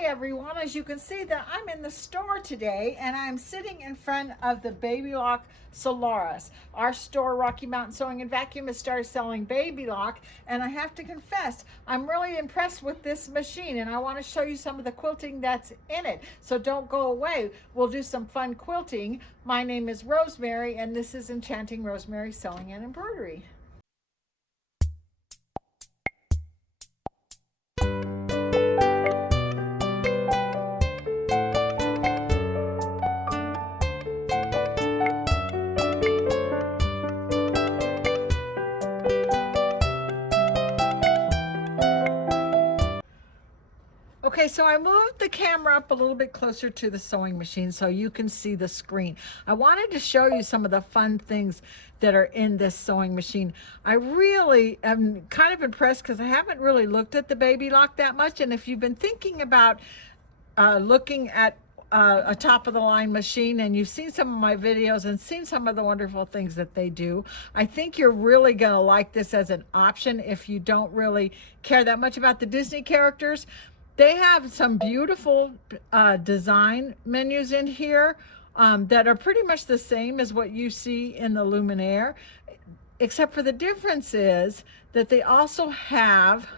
Hi everyone, as you can see that I'm in the store today and I'm sitting in front of the Babylock Solaris. Our store, Rocky Mountain Sewing and Vacuum, has started selling Babylock, and I have to confess, I'm really impressed with this machine and I want to show you some of the quilting that's in it. So don't go away, we'll do some fun quilting. My name is Rosemary and this is Enchanting Rosemary Sewing and Embroidery. Okay, so I moved the camera up a little bit closer to the sewing machine so you can see the screen. I wanted to show you some of the fun things that are in this sewing machine. I really am kind of impressed because I haven't really looked at the Babylock that much, and if you've been thinking about looking at a top-of-the-line machine and you've seen some of my videos and seen some of the wonderful things that they do, I think you're really going to like this as an option if you don't really care that much about the Disney characters. They have some beautiful design menus in here that are pretty much the same as what you see in the Luminaire, except for the difference is that they also have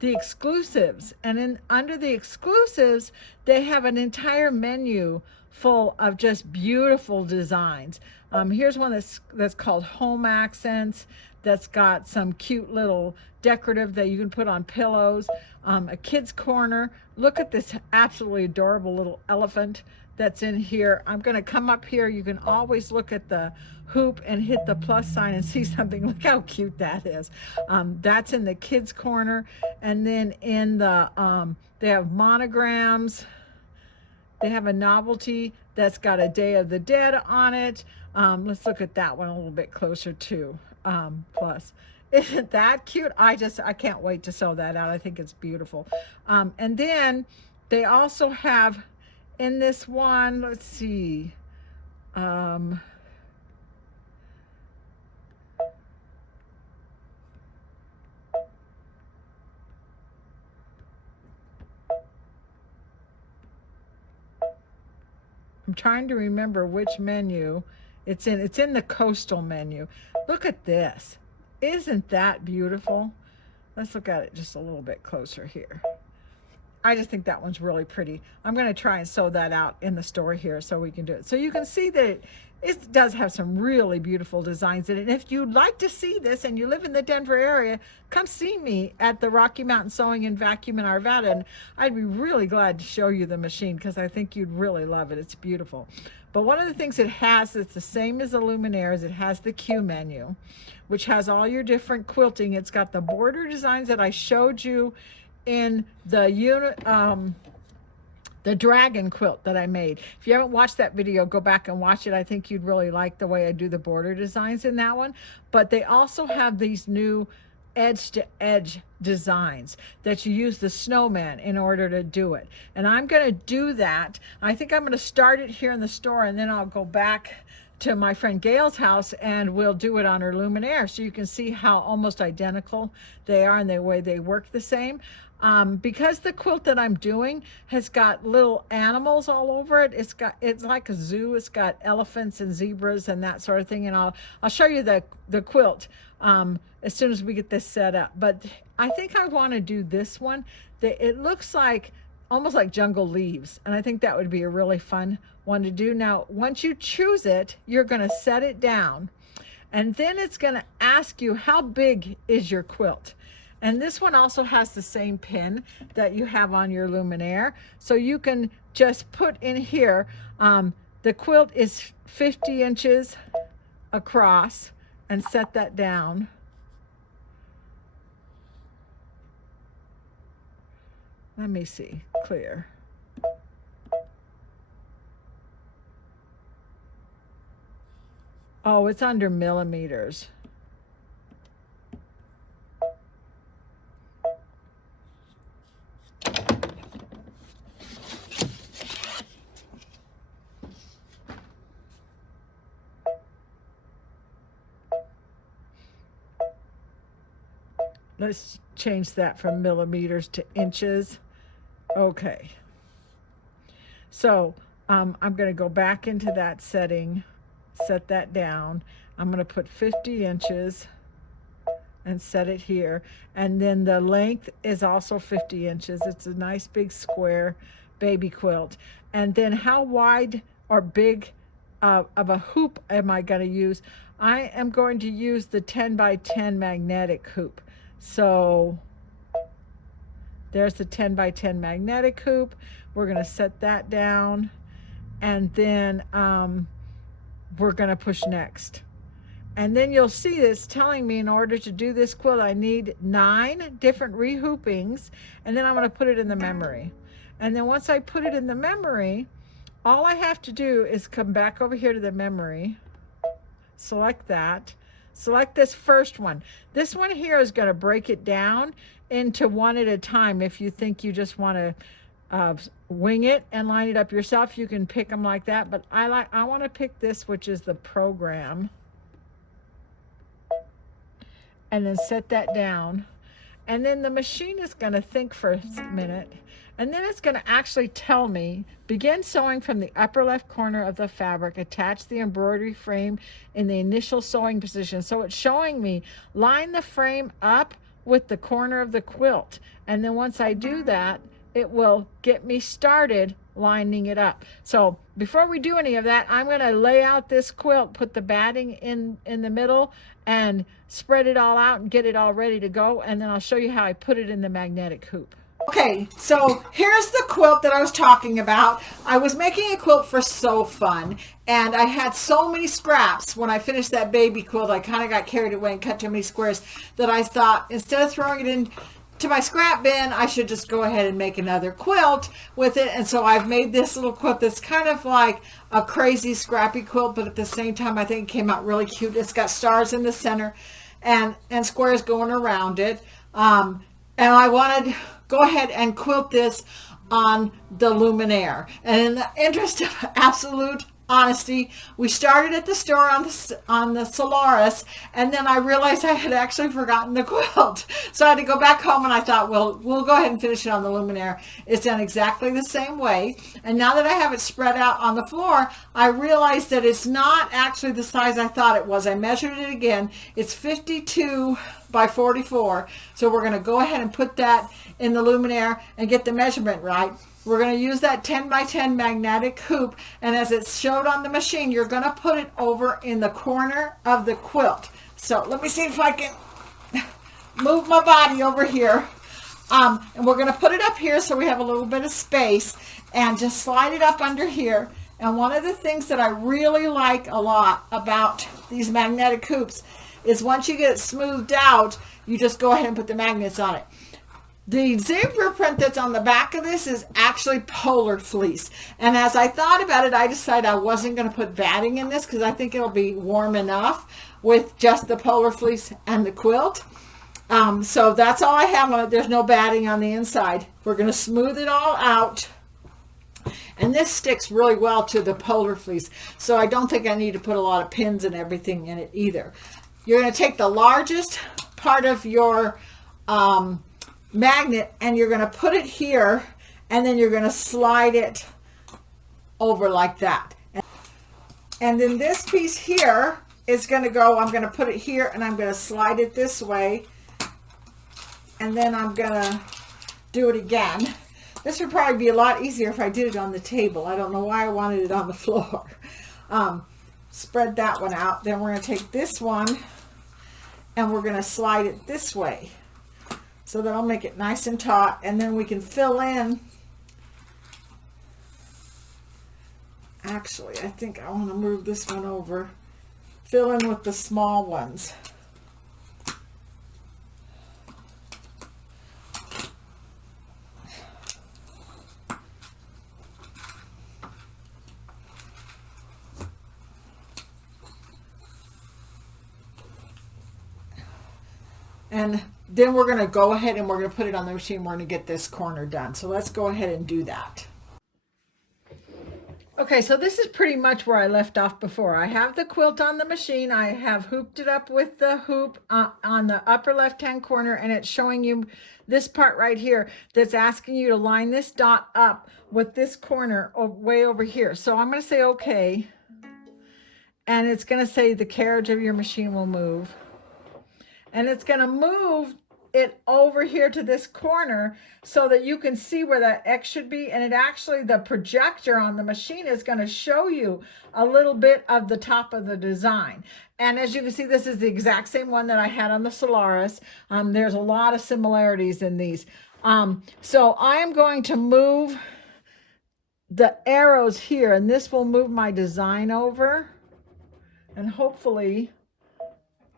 the exclusives, and under the exclusives they have an entire menu full of just beautiful designs. Here's one that's called Home Accents, that's got some cute little decorative that you can put on pillows. A kid's corner. Look at this absolutely adorable little elephant that's in here. I'm going to come up here. You can always look at the hoop and hit the plus sign and see something. Look how cute that is. That's in the kids corner. And then in the they have monograms. They have a novelty that's got a Day of the Dead on it. Let's look at that one a little bit closer too. Plus, isn't that cute? I can't wait to sew that out. I think it's beautiful. And then they also have in this one, let's see, I'm trying to remember which menu it's in. It's in the coastal menu. Look at this. Isn't that beautiful? Let's look at it just a little bit closer here. I just think that one's really pretty. I'm going to try and sew that out in the store here so we can do it. So you can see that it does have some really beautiful designs in it. And if you'd like to see this and you live in the Denver area, come see me at the Rocky Mountain Sewing and Vacuum in Arvada, and I'd be really glad to show you the machine because I think you'd really love it. It's beautiful. But one of the things it has that's the same as the Luminaire is it has the Q menu, which has all your different quilting. It's got the border designs that I showed you in the dragon quilt that I made. If you haven't watched that video, go back and watch it. I think you'd really like the way I do the border designs in that one. But they also have these new edge to edge designs that you use the snowman in order to do it. And I'm going to do that. I think I'm going to start it here in the store, and then I'll go back to my friend Gail's house and we'll do it on her Luminaire so you can see how almost identical they are and the way they work the same. Because the quilt that I'm doing has got little animals all over it, it's like a zoo. It's got elephants and zebras and that sort of thing, and I'll show you the quilt as soon as we get this set up. But I think I want to do this one. It looks like almost like jungle leaves, and I think that would be a really fun one to do. Now once you choose it, you're going to set it down, and then it's going to ask you how big is your quilt. And this one also has the same pin that you have on your Luminaire, so you can just put in here, the quilt is 50 inches across, and set that down. Let me see, clear. Oh, it's under millimeters. Let's change that from millimeters to inches. Okay. So I'm going to go back into that setting, set that down. I'm going to put 50 inches and set it here. And then the length is also 50 inches. It's a nice big square baby quilt. And then how wide or big of a hoop am I going to use? I am going to use the 10 by 10 magnetic hoop. So there's the 10 by 10 magnetic hoop. We're going to set that down, and then we're going to push next. And then you'll see this telling me in order to do this quilt, I need 9 different rehoopings, and then I'm going to put it in the memory. And then once I put it in the memory, all I have to do is come back over here to the memory, select that, select this first one. This one here is going to break it down into one at a time. If you think you just want to wing it and line it up yourself, you can pick them like that. But I want to pick this, which is the program, and then set that down. And then the machine is going to think for a minute, and then it's going to actually tell me, begin sewing from the upper left corner of the fabric, attach the embroidery frame in the initial sewing position. So it's showing me line the frame up with the corner of the quilt, and then once I do that, it will get me started lining it up. So before we do any of that, I'm going to lay out this quilt, put the batting in the middle, and spread it all out and get it all ready to go, and then I'll show you how I put it in the magnetic hoop. Okay, so here's the quilt that I was talking about. I was making a quilt for Sew Fun, and I had so many scraps when I finished that baby quilt. I kind of got carried away and cut too many squares that I thought, instead of throwing it in to my scrap bin, I should just go ahead and make another quilt with it. And so I've made this little quilt that's kind of like a crazy scrappy quilt, but at the same time I think it came out really cute. It's got stars in the center and squares going around it. And I wanted to go ahead and quilt this on the Luminaire. And in the interest of absolute honesty, we started at the store on the Solaris, and then I realized I had actually forgotten the quilt. So I had to go back home, and I thought, well, we'll go ahead and finish it on the Luminaire. It's done exactly the same way. And now that I have it spread out on the floor, I realized that it's not actually the size I thought it was. I measured it again. It's 52 by 44. So we're going to go ahead and put that in the Luminaire and get the measurement right. We're going to use that 10 by 10 magnetic hoop, and as it's showed on the machine, you're going to put it over in the corner of the quilt. So let me see if I can move my body over here. And we're going to put it up here so we have a little bit of space, and just slide it up under here. And one of the things that I really like a lot about these magnetic hoops is once you get it smoothed out, you just go ahead and put the magnets on it. The zebra print that's on the back of this is actually polar fleece. And as I thought about it, I decided I wasn't going to put batting in this because I think it'll be warm enough with just the polar fleece and the quilt. So that's all I have on it. There's no batting on the inside. We're going to smooth it all out. And this sticks really well to the polar fleece. So I don't think I need to put a lot of pins and everything in it either. You're going to take the largest part of your magnet, and you're going to put it here, and then you're going to slide it over like that. And then this piece here is going to go, I'm going to put it here, and I'm going to slide it this way, and then I'm going to do it again. This would probably be a lot easier if I did it on the table. I don't know why I wanted it on the floor. Spread that one out. Then we're going to take this one, and we're going to slide it this way. So that'll make it nice and taut, and then we can fill in. Actually, I think I want to move this one over. Fill in with the small ones. And then we're going to go ahead and we're going to put it on the machine. We're going to get this corner done. So let's go ahead and do that. Okay, so this is pretty much where I left off before. I have the quilt on the machine. I have hooped it up with the hoop on the upper left-hand corner, and it's showing you this part right here that's asking you to line this dot up with this corner way over here. So I'm going to say okay, and it's going to say the carriage of your machine will move. And it's going to move it over here to this corner so that you can see where that X should be. And it actually, the projector on the machine is going to show you a little bit of the top of the design. And as you can see, this is the exact same one that I had on the Solaris. There's a lot of similarities in these. So I am going to move the arrows here, and this will move my design over. And hopefully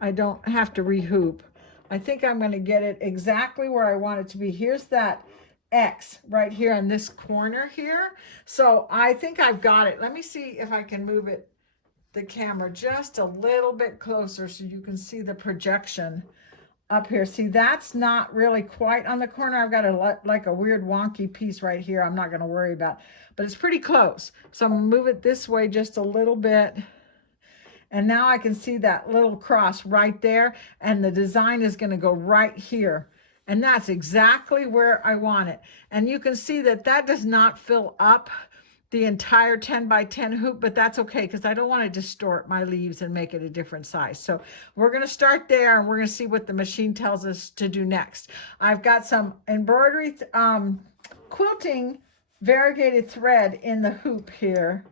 I don't have to rehoop. I think I'm going to get it exactly where I want it to be. Here's that X right here in this corner here. So I think I've got it. Let me see if I can move it, the camera just a little bit closer so you can see the projection up here. See, that's not really quite on the corner. I've got like a weird wonky piece right here I'm not going to worry about, but it's pretty close. So I'm going to move it this way just a little bit. And now I can see that little cross right there, and the design is going to go right here. And that's exactly where I want it. And you can see that that does not fill up the entire 10 by 10 hoop, but that's okay because I don't want to distort my leaves and make it a different size. So we're going to start there, and we're going to see what the machine tells us to do next. I've got some embroidery, quilting variegated thread in the hoop here.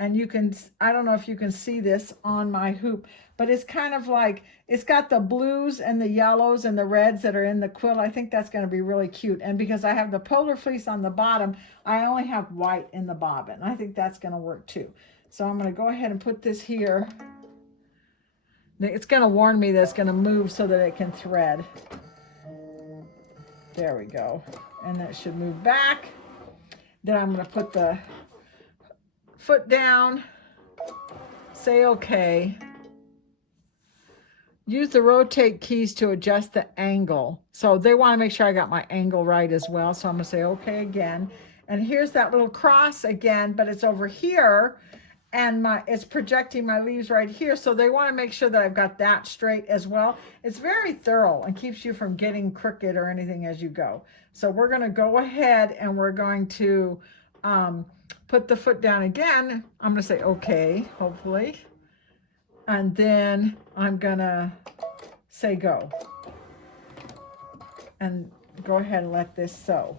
And you can, I don't know if you can see this on my hoop, but it's kind of like, it's got the blues and the yellows and the reds that are in the quilt. I think that's going to be really cute. And because I have the polar fleece on the bottom, I only have white in the bobbin. I think that's going to work too. So I'm going to go ahead and put this here. It's going to warn me that it's going to move so that it can thread. There we go. And that should move back. Then I'm going to put the foot down, say okay. Use the rotate keys to adjust the angle. So they want to make sure I got my angle right as well. So I'm going to say okay again. And here's that little cross again, but it's over here, and it's projecting my leaves right here. So they want to make sure that I've got that straight as well. It's very thorough and keeps you from getting crooked or anything as you go. So we're going to go ahead and we're going to put the foot down again. I'm going to say okay, hopefully. And then I'm going to say go. And go ahead and let this sew.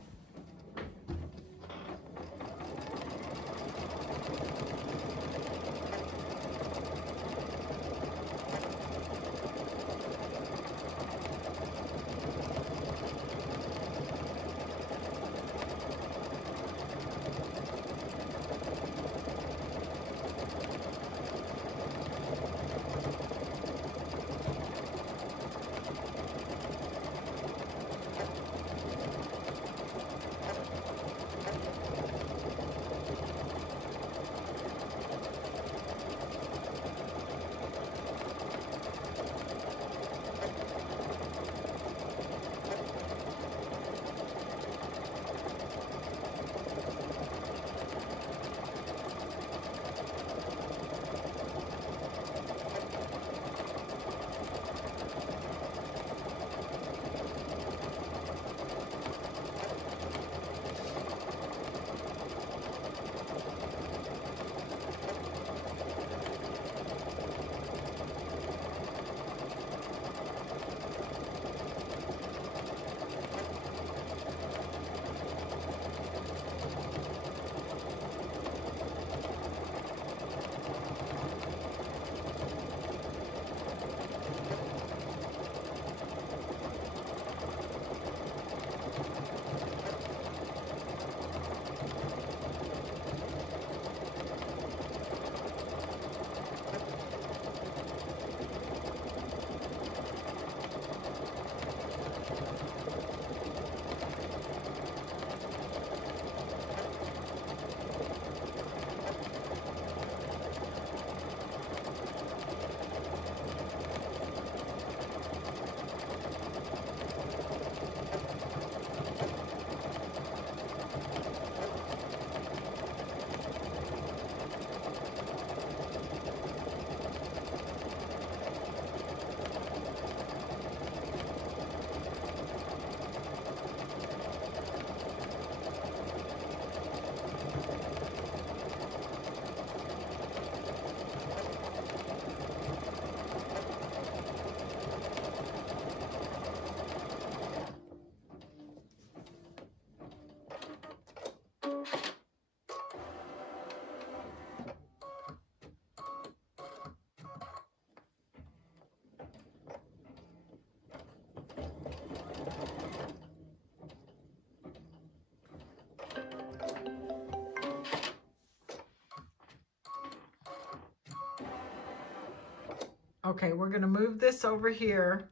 Okay, we're going to move this over here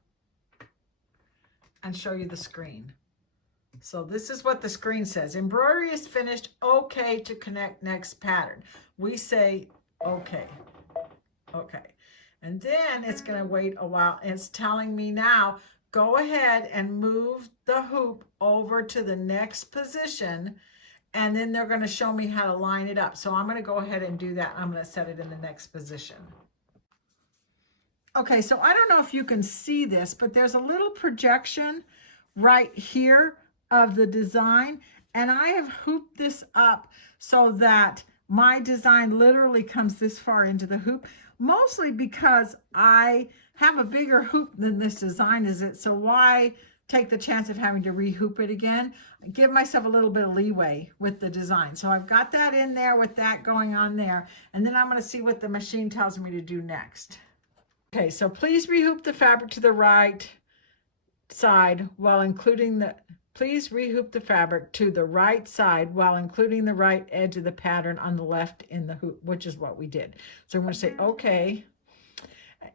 and show you the screen. So this is what the screen says. Embroidery is finished. Okay to connect next pattern. We say okay. Okay. And then it's going to wait a while. It's telling me now, go ahead and move the hoop over to the next position. And then they're going to show me how to line it up. So I'm going to go ahead and do that. I'm going to set it in the next position. Okay, so I don't know if you can see this, but there's a little projection right here of the design. And I have hooped this up so that my design literally comes this far into the hoop, mostly because I have a bigger hoop than this design is it. So why take the chance of having to re-hoop it again? Give myself a little bit of leeway with the design. So I've got that in there with that going on there. And then I'm going to see what the machine tells me to do next. Okay, so please rehoop the fabric to the right side while including the, please rehoop the fabric to the right side while including the right edge of the pattern on the left in the hoop, which is what we did. So I'm going to say, okay.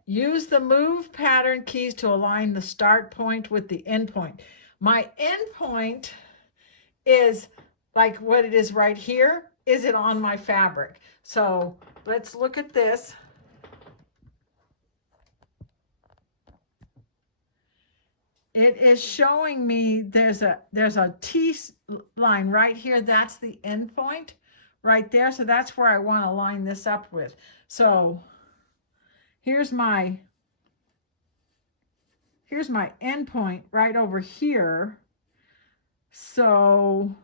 Use the move pattern keys to align the start point with the end point. My end point is like what it is right here. Is it on my fabric? So let's look at this. It is showing me there's a T line right here. That's the end point right there. So that's where I want to line this up with. So here's my end point right over here. So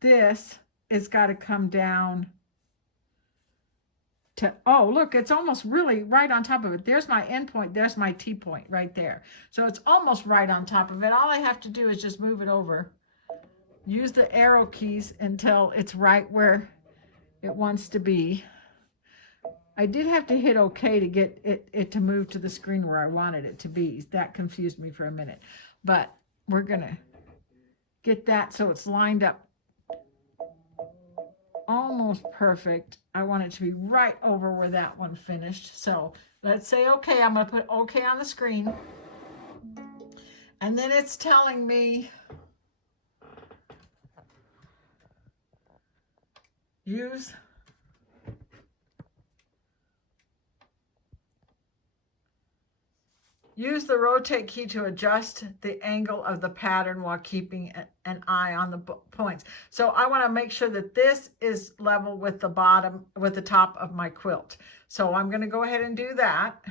this is got to come down to, oh, look, it's almost really right on top of it. There's my end point. There's my T point right there. So it's almost right on top of it. All I have to do is just move it over. Use the arrow keys until it's right where it wants to be. I did have to hit OK to get it to move to the screen where I wanted it to be. That confused me for a minute. But we're going to get that so it's lined up almost perfect. I want it to be right over where that one finished. So let's say OK. I'm going to put OK on the screen. And then it's telling me use the rotate key to adjust the angle of the pattern while keeping an eye on the points. So I want to make sure that this is level with the bottom, with the top of my quilt. So I'm going to go ahead and do that.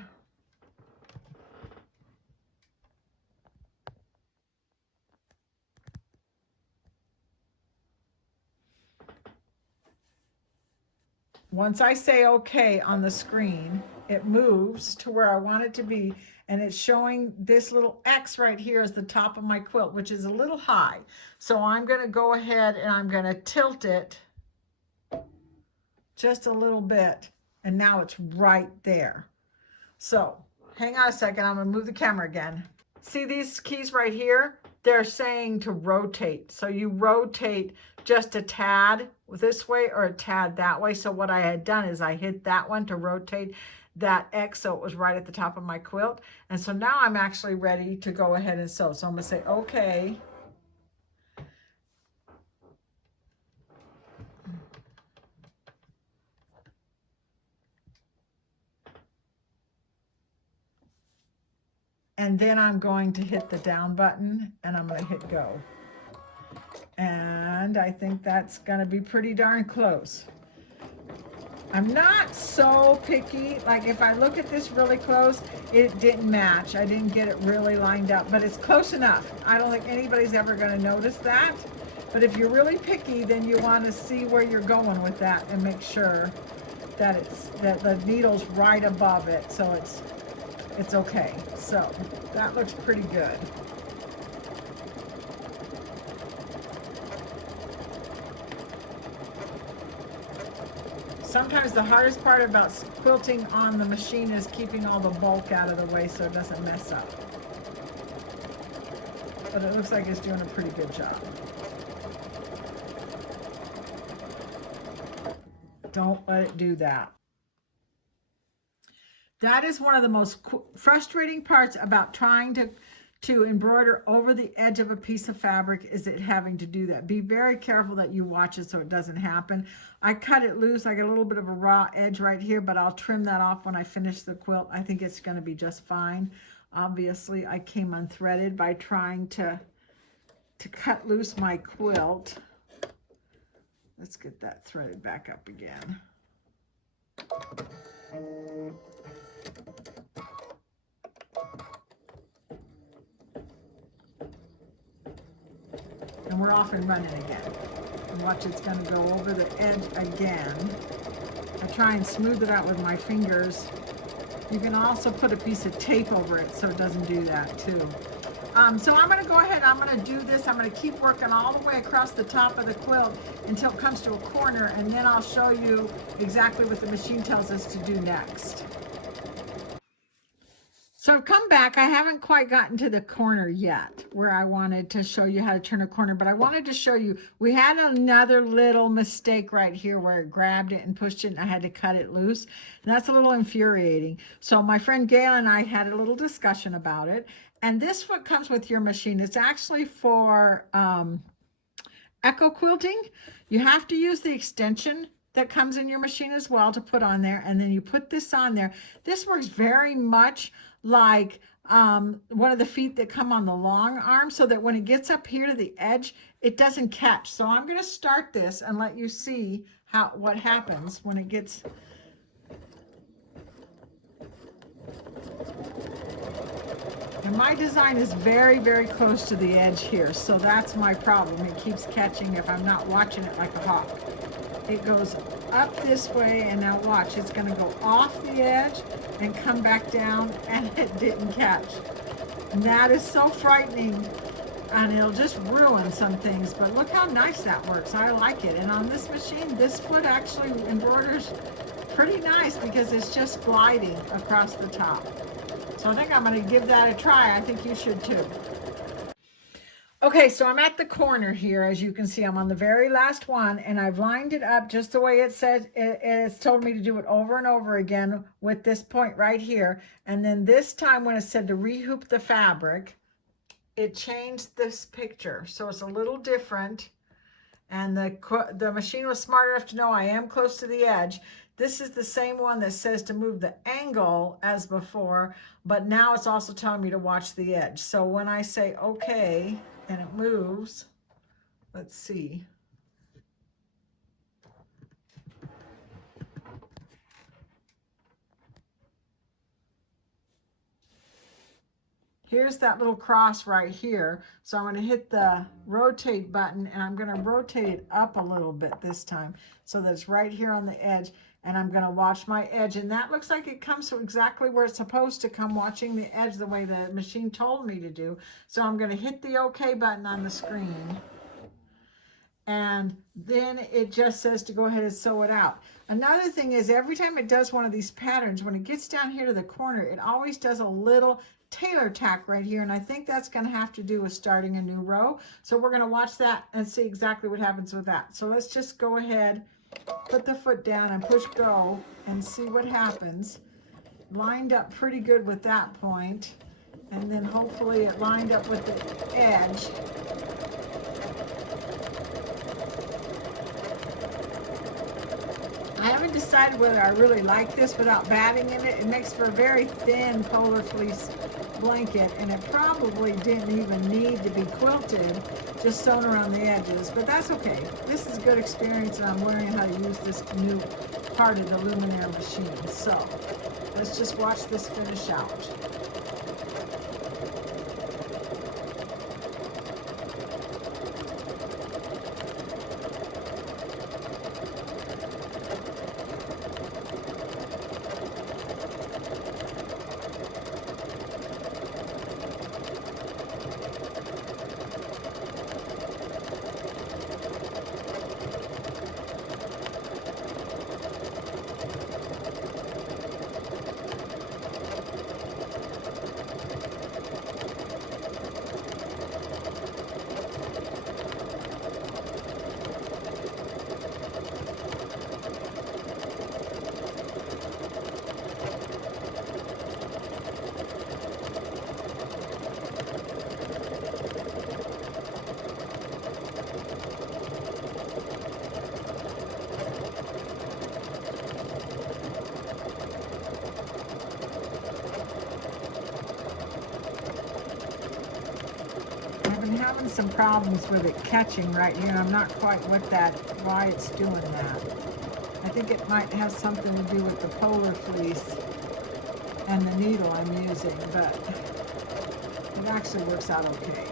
Once I say OK on the screen, it moves to where I want it to be, and it's showing this little X right here as the top of my quilt, which is a little high. So I'm going to go ahead and I'm going to tilt it just a little bit, and now it's right there. So hang on a second, I'm going to move the camera again. See these keys right here? They're saying to rotate. So you rotate just a tad this way or a tad that way. So what I had done is I hit that one to rotate that X so it was right at the top of my quilt. And so now I'm actually ready to go ahead and sew. So I'm going to say, okay. And then I'm going to hit the down button and I'm going to hit go. And I think that's going to be pretty darn close. I'm not so picky. Like if I look at this really close, it didn't match. I didn't get it really lined up, but it's close enough. I don't think anybody's ever going to notice that. But if you're really picky, then you want to see where you're going with that and make sure that that the needle's right above it, so it's okay. So that looks pretty good. Sometimes the hardest part about quilting on the machine is keeping all the bulk out of the way so it doesn't mess up. But it looks like it's doing a pretty good job. Don't let it do that. That is one of the most frustrating parts about trying to embroider over the edge of a piece of fabric, is it having to do that. Be very careful that you watch it so it doesn't happen. I cut it loose. I got a little bit of a raw edge right here, but I'll trim that off when I finish the quilt. I think it's going to be just fine. Obviously, I came unthreaded by trying to cut loose my quilt. Let's get that threaded back up again. And we're off and running again. And watch, it's going to go over the edge again. I try and smooth it out with my fingers. You can also put a piece of tape over it so it doesn't do that too. So I'm going to go ahead, I'm going to do this. I'm going to keep working all the way across the top of the quilt until it comes to a corner, and then I'll show you exactly what the machine tells us to do next. So I've come back. I haven't quite gotten to the corner yet where I wanted to show you how to turn a corner, but I wanted to show you, we had another little mistake right here where it grabbed it and pushed it and I had to cut it loose. And that's a little infuriating. So my friend Gail and I had a little discussion about it. And this what comes with your machine. It's actually for echo quilting. You have to use the extension that comes in your machine as well to put on there, and then you put this on there. This works very much like one of the feet that come on the long arm, so that when it gets up here to the edge, it doesn't catch. So I'm going to start this and let you see what happens when it gets. And my design is very, very close to the edge here, so that's my problem. It keeps catching if I'm not watching it like a hawk. It goes up this way, and now watch, it's going to go off the edge and come back down, and it didn't catch. And that is so frightening, and it'll just ruin some things, but look how nice that works. I like it. And on this machine, this foot actually embroiders pretty nice because it's just gliding across the top. So I think I'm going to give that a try. I think you should too. Okay, so I'm at the corner here. As you can see, I'm on the very last one, and I've lined it up just the way it said. It's told me to do it over and over again with this point right here. And then this time when it said to rehoop the fabric, it changed this picture. So it's a little different. And the machine was smart enough to know I am close to the edge. This is the same one that says to move the angle as before, but now it's also telling me to watch the edge. So when I say okay, and it moves, let's see. Here's that little cross right here. So I'm going to hit the rotate button, and I'm going to rotate it up a little bit this time so that it's right here on the edge. And I'm going to watch my edge, and that looks like it comes to exactly where it's supposed to come, watching the edge the way the machine told me to do. So I'm going to hit the OK button on the screen, and then it just says to go ahead and sew it out. Another thing is, every time it does one of these patterns, when it gets down here to the corner, it always does a little tailor tack right here, and I think that's going to have to do with starting a new row. So we're going to watch that and see exactly what happens with that. So let's just go ahead, put the foot down and push go and see what happens. Lined up pretty good with that point, and then hopefully it lined up with the edge. I haven't decided whether I really like this without batting in it. It makes for a very thin polar fleece blanket, and it probably didn't even need to be quilted, just sewn around the edges, but that's okay. This is a good experience, and I'm learning how to use this new part of the Luminaire machine. So let's just watch this finish out. having some problems with it catching right here. I'm not quite why it's doing that. I think it might have something to do with the polar fleece and the needle I'm using, but it actually works out okay.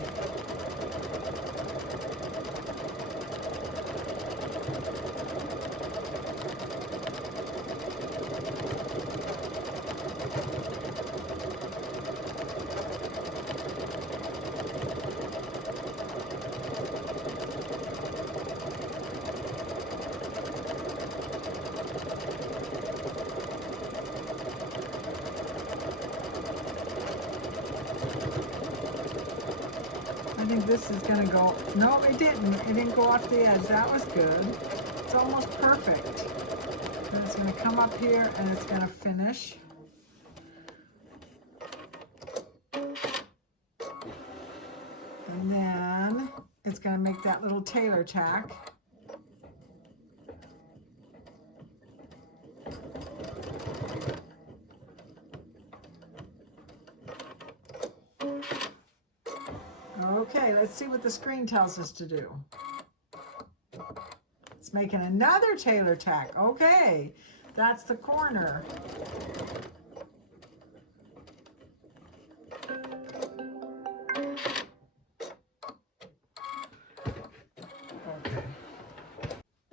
I think this is going to go, no, it didn't. It didn't go off the edge. That was good. It's almost perfect. And it's going to come up here and it's going to finish. And then it's going to make that little tailor tack. Okay, let's see what the screen tells us to do. It's making another tailor tack. Okay, that's the corner.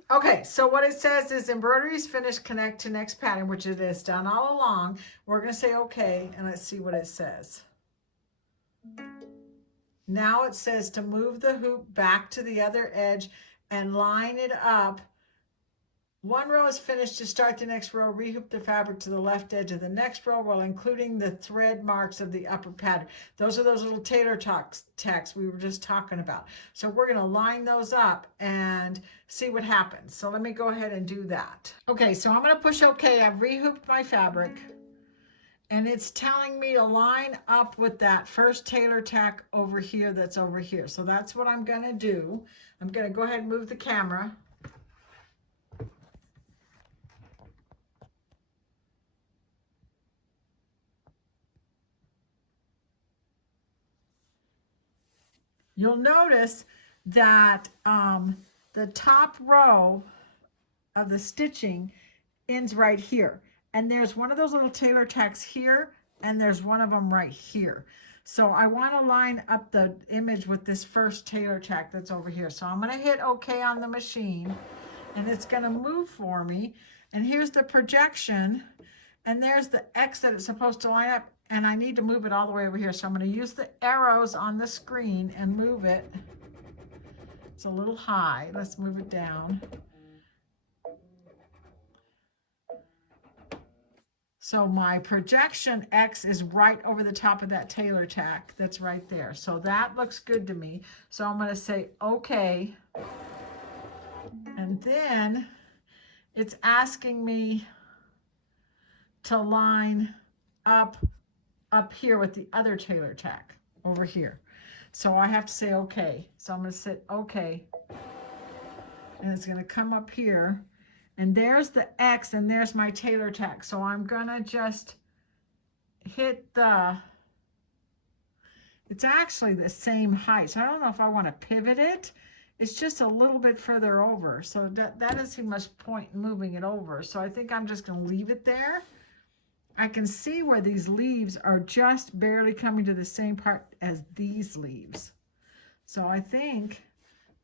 Okay, so what it says is embroidery is finished, connect to next pattern, which it is done all along. We're going to say okay, and let's see what it says. Now it says to move the hoop back to the other edge and line it up. One row is finished. To start the next row, rehoop the fabric to the left edge of the next row while including the thread marks of the upper pattern. Those are those little tailor tacks we were just talking about. So we're going to line those up and see what happens. So let me go ahead and do that. Okay, so I'm going to push OK. I've rehooped my fabric. And it's telling me to line up with that first tailor tack over here that's over here. So that's what I'm going to do. I'm going to go ahead and move the camera. You'll notice that the top row of the stitching ends right here. And there's one of those little tailor tacks here, and there's one of them right here. So I want to line up the image with this first tailor tack that's over here. So I'm going to hit OK on the machine, and it's going to move for me. And here's the projection, and there's the X that it's supposed to line up, and I need to move it all the way over here. So I'm going to use the arrows on the screen and move it. It's a little high. Let's move it down. So my projection X is right over the top of that tailor tack that's right there. So that looks good to me. So I'm going to say okay. And then it's asking me to line up here with the other tailor tack over here. So I have to say okay. So I'm going to say okay. And it's going to come up here. And there's the X, and there's my tailor tack. So I'm going to just hit it's actually the same height. So I don't know if I want to pivot it. It's just a little bit further over. So that doesn't seem much point in moving it over. So I think I'm just going to leave it there. I can see where these leaves are just barely coming to the same part as these leaves. So I think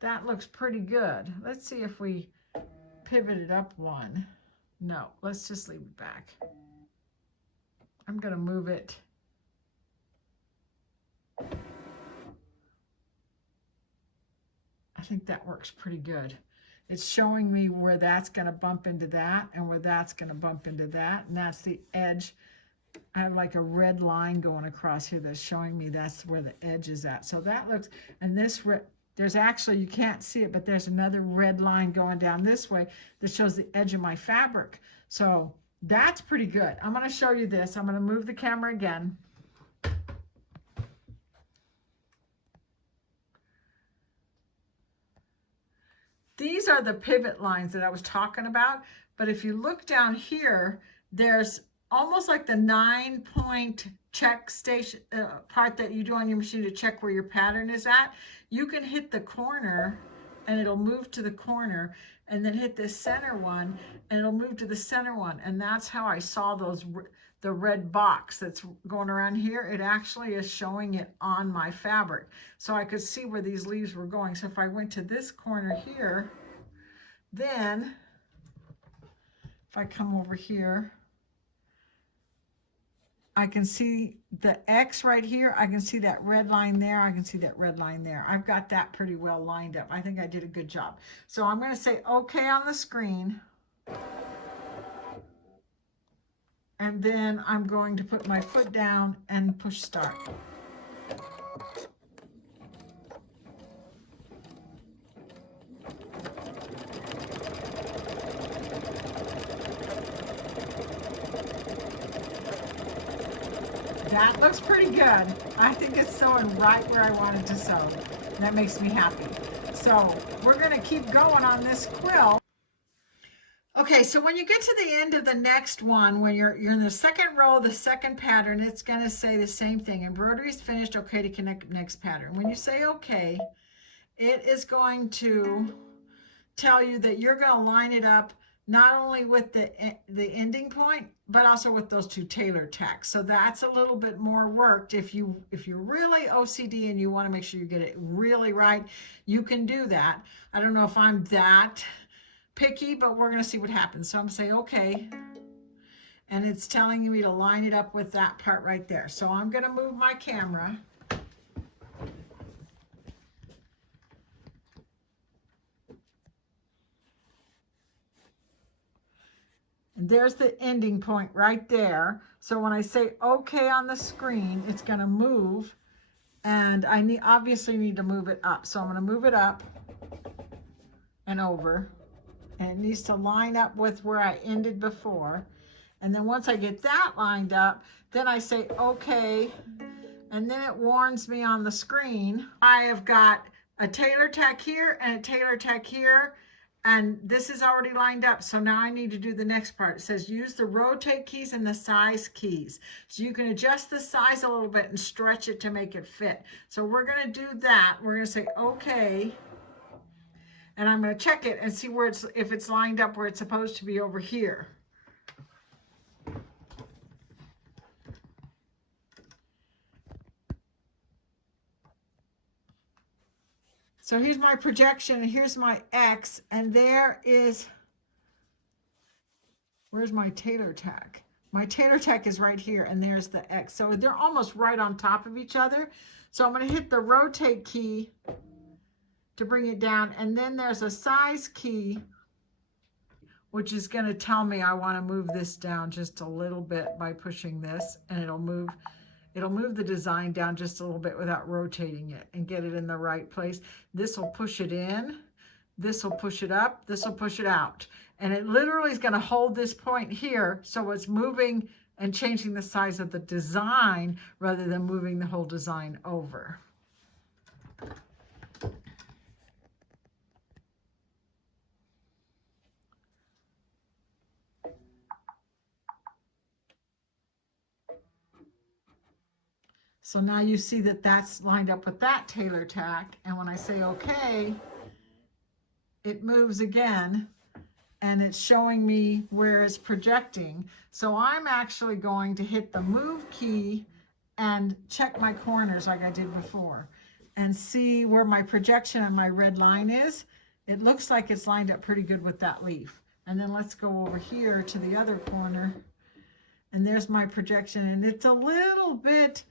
that looks pretty good. Let's see if we pivot it up one. No, let's just leave it back. I'm going to move it. I think that works pretty good. It's showing me where that's going to bump into that and where that's going to bump into that. And that's the edge. I have like a red line going across here that's showing me that's where the edge is at. So that looks, and this there's actually, you can't see it, but there's another red line going down this way that shows the edge of my fabric. So that's pretty good. I'm going to show you this. I'm going to move the camera again. These are the pivot lines that I was talking about. But if you look down here, there's almost like the 9-point check station part that you do on your machine to check where your pattern is at. You can hit the corner and it'll move to the corner, and then hit this center one and it'll move to the center one. And that's how I saw those, the red box that's going around here. It actually is showing it on my fabric. So I could see where these leaves were going. So if I went to this corner here, then if I come over here, I can see the X right here. I can see that red line there. I can see that red line there. I've got that pretty well lined up. I think I did a good job. So I'm going to say okay on the screen. And then I'm going to put my foot down and push start. That looks pretty good. I think it's sewing right where I wanted to sew. That makes me happy. So we're going to keep going on this quilt. Okay, so when you get to the end of the next one, when you're in the second row, the second pattern, it's going to say the same thing. Embroidery is finished. Okay to connect next pattern. When you say okay, it is going to tell you that you're going to line it up not only with the ending point, but also with those two tailor tacks. So that's a little bit more worked. If you're really OCD and you want to make sure you get it really right, you can do that. I don't know if I'm that picky, but we're going to see what happens. So I'm going to say okay, and it's telling me to line it up with that part right there. So I'm going to move my camera. And there's the ending point right there. So when I say okay on the screen, it's going to move, and I obviously need to move it up. So I'm going to move it up and over, and it needs to line up with where I ended before. And then once I get that lined up, then I say okay, and then it warns me on the screen. I have got a tailor tack here and a tailor tack here, and this is already lined up. So now I need to do the next part. It says use the rotate keys and the size keys. So you can adjust the size a little bit and stretch it to make it fit. So we're going to do that. We're going to say okay, and I'm going to check it and see where if it's lined up where it's supposed to be over here. So here's my projection, and here's my X, and there is, where's my tailor tack? My tailor tack is right here, and there's the X. So they're almost right on top of each other. So I'm going to hit the rotate key to bring it down, and then there's a size key, which is going to tell me I want to move this down just a little bit by pushing this, and it'll move the design down just a little bit without rotating it and get it in the right place. This will push it in, this will push it up, this will push it out. And it literally is going to hold this point here, so it's moving and changing the size of the design rather than moving the whole design over. So now you see that that's lined up with that tailor tack. And when I say okay, it moves again, and it's showing me where it's projecting. So I'm actually going to hit the move key and check my corners like I did before and see where my projection on my red line is. It looks like it's lined up pretty good with that leaf. And then let's go over here to the other corner, and there's my projection, and it's a little bit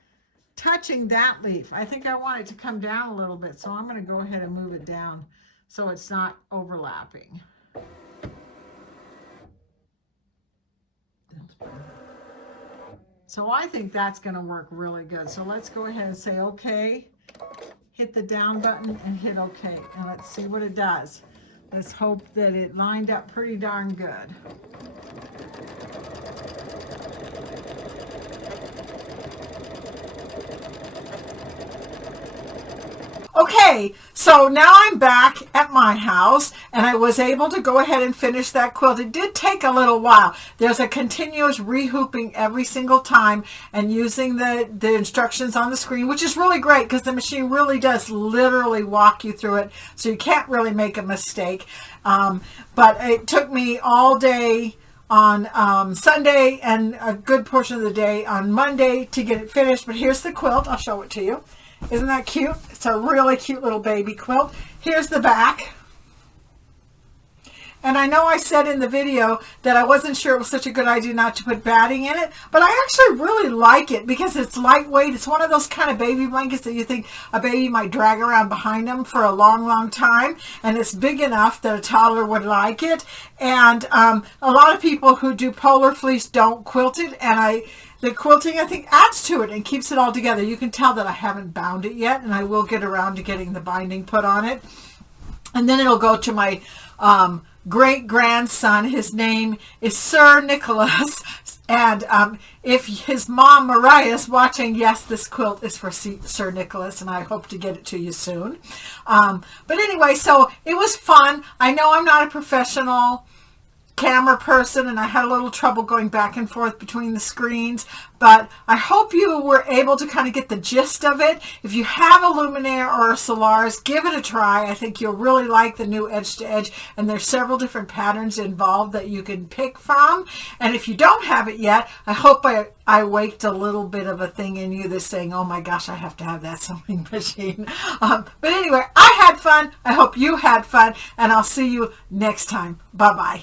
touching that leaf. I think I want it to come down a little bit, so I'm going to go ahead and move it down so it's not overlapping. So I think that's going to work really good. So let's go ahead and say okay, hit the down button and hit okay, and let's see what it does. Let's hope that it lined up pretty darn good. Okay, so now I'm back at my house, and I was able to go ahead and finish that quilt. It did take a little while. There's a continuous rehooping every single time, and using the instructions on the screen, which is really great because the machine really does literally walk you through it, so you can't really make a mistake. But it took me all day on Sunday and a good portion of the day on Monday to get it finished. But here's the quilt. I'll show it to you. Isn't that cute? It's a really cute little baby quilt. Here's the back. And I know I said in the video that I wasn't sure it was such a good idea not to put batting in it, but I actually really like it because it's lightweight. It's one of those kind of baby blankets that you think a baby might drag around behind them for a long, long time. And it's big enough that a toddler would like it. And a lot of people who do polar fleece don't quilt it. And the quilting, I think, adds to it and keeps it all together. You can tell that I haven't bound it yet, and I will get around to getting the binding put on it. And then it'll go to my great-grandson. His name is Sir Nicholas. And if his mom, Mariah, is watching, yes, this quilt is for Sir Nicholas, and I hope to get it to you soon. But anyway, so it was fun. I know I'm not a professional camera person, and I had a little trouble going back and forth between the screens, but I hope you were able to kind of get the gist of it. If you have a Luminaire or a Solaris, give it a try. I think you'll really like the new edge to edge, and there's several different patterns involved that you can pick from. And if you don't have it yet, I hope I waked a little bit of a thing in you that's saying, oh my gosh, I have to have that sewing machine. But anyway, I had fun. I hope you had fun, and I'll see you next time. Bye-bye.